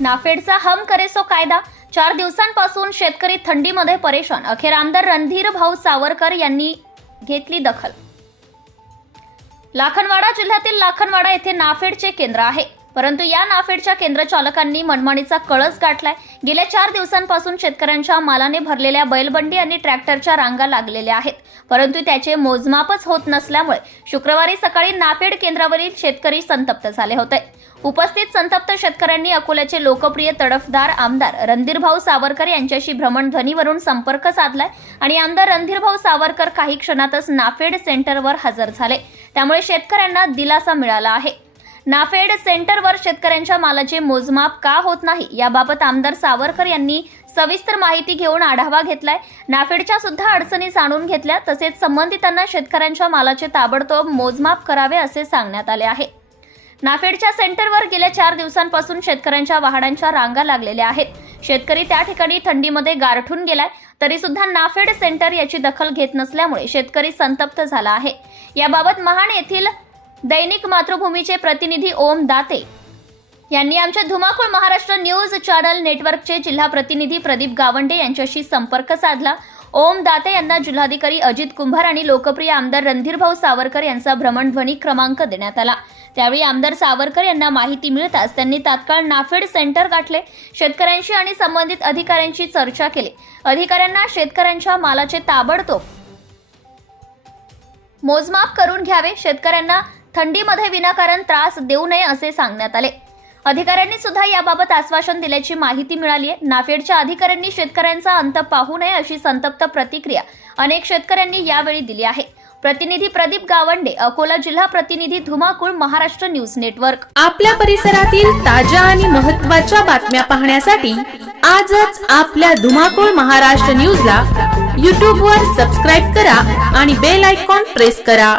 नाफेडचा हम करेसो कायदा. चार दिवसांपासून शेतकरी थंडीमध्ये परेशान. अखेर आमदार रणधीर भाऊ सावरकर यांनी घेतली दखल. लाखनवाडा जिल्ह्यातील लाखनवाडा येथे नाफेडचे केंद्र आहे. परंतु या नाफेडच्या केंद्र चालकांनी मनमानीचा कळस गाठलाय. गेल्या चार दिवसांपासून शेतकऱ्यांच्या मालाने भरलेल्या बैलबंडी आणि ट्रॅक्टरच्या रांगा लागलेल्या आहेत. परंतु त्याचे मोजमापच होत नसल्यामुळे शुक्रवारी सकाळी नाफेड केंद्रावरील शेतकरी संतप्त झाले होते. उपस्थित संतप्त शेतकऱ्यांनी अकोल्याचे लोकप्रिय तडफदार आमदार रणधीरभाऊ सावरकर यांच्याशी भ्रमणध्वनीवरून संपर्क साधलाय आणि आमदार रणधीरभाऊ सावरकर काही क्षणातच नाफेड सेंटरवर हजर झाले. त्यामुळे शेतकऱ्यांना दिलासा मिळाला आहे. नाफेड सेंटरवर शेतकऱ्यांच्या मालाचे मोजमाप का होत नाही याबाबत आमदार सावरकर यांनी सविस्तर माहिती घेऊन आढावा घेतलाय. नाफेडच्या सुद्धा अडचणी जाणून घेतल्या तसेच संबंधितांना शेतकऱ्यांच्या मालाचे ताबडतोब मोजमाप करावे असे सांगण्यात आले आहे. नाफेडच्या सेंटरवर गेल्या चार दिवसांपासून शेतकऱ्यांच्या वाहनांच्या रांगा लागलेल्या आहेत. शेतकरी त्या ठिकाणी थंडीमध्ये गारठून गेलाय तरी सुद्धा नाफेड सेंटर याची दखल घेत नसल्यामुळे शेतकरी संतप्त झाला आहे. याबाबत महाड येथील दैनिक मातृभूमीचे प्रतिनिधी ओम दाते यांनी आमच्या धुमाकूळ महाराष्ट्र न्यूज चॅनल नेटवर्कचे जिल्हा प्रतिनिधी प्रदीप गावंडे यांच्याशी संपर्क साधला. ओम दाते यांना जिल्हाधिकारी अजित कुंभार आणि लोकप्रिय आमदार रणधीरभाऊ सावरकर यांचा भ्रमणध्वनी क्रमांक देण्यात आला. त्यावेळी आमदार सावरकर यांना माहिती मिळताच त्यांनी तात्काळ नाफेड सेंटर गाठले. शेतकऱ्यांशी आणि संबंधित अधिकाऱ्यांशी चर्चा केली. अधिकाऱ्यांना शेतकऱ्यांच्या मालाचे ताबडतोब मोजमाप करून घ्यावे. शेतकऱ्यांना थंडीमध्ये विनाकारण त्रास देऊ नये असे सांगण्यात आले. अधिकाऱ्यांनी सुद्धा याबाबत आश्वासन दिल्याची माहिती मिळाली आहे नाफेडच्या अधिकाऱ्यांनी शेतकऱ्यांचा अंत पाहू नये अशी संतप्त प्रतिक्रिया अनेक शेतकऱ्यांनी यावेळी दिली आहे. प्रतिनिधी प्रदीप गावंडे अकोला जिल्हा प्रतिनिधी धुमाकूळ महाराष्ट्र न्यूज नेटवर्क. आपल्या परिसरातील ताज्या आणि महत्त्वाच्या बातम्या पाहण्यासाठी आजच आपल्या धुमाकूळ महाराष्ट्र न्यूजला यूट्यूबवर सबस्क्राईब करा आणि बेल आयकॉन प्रेस करा.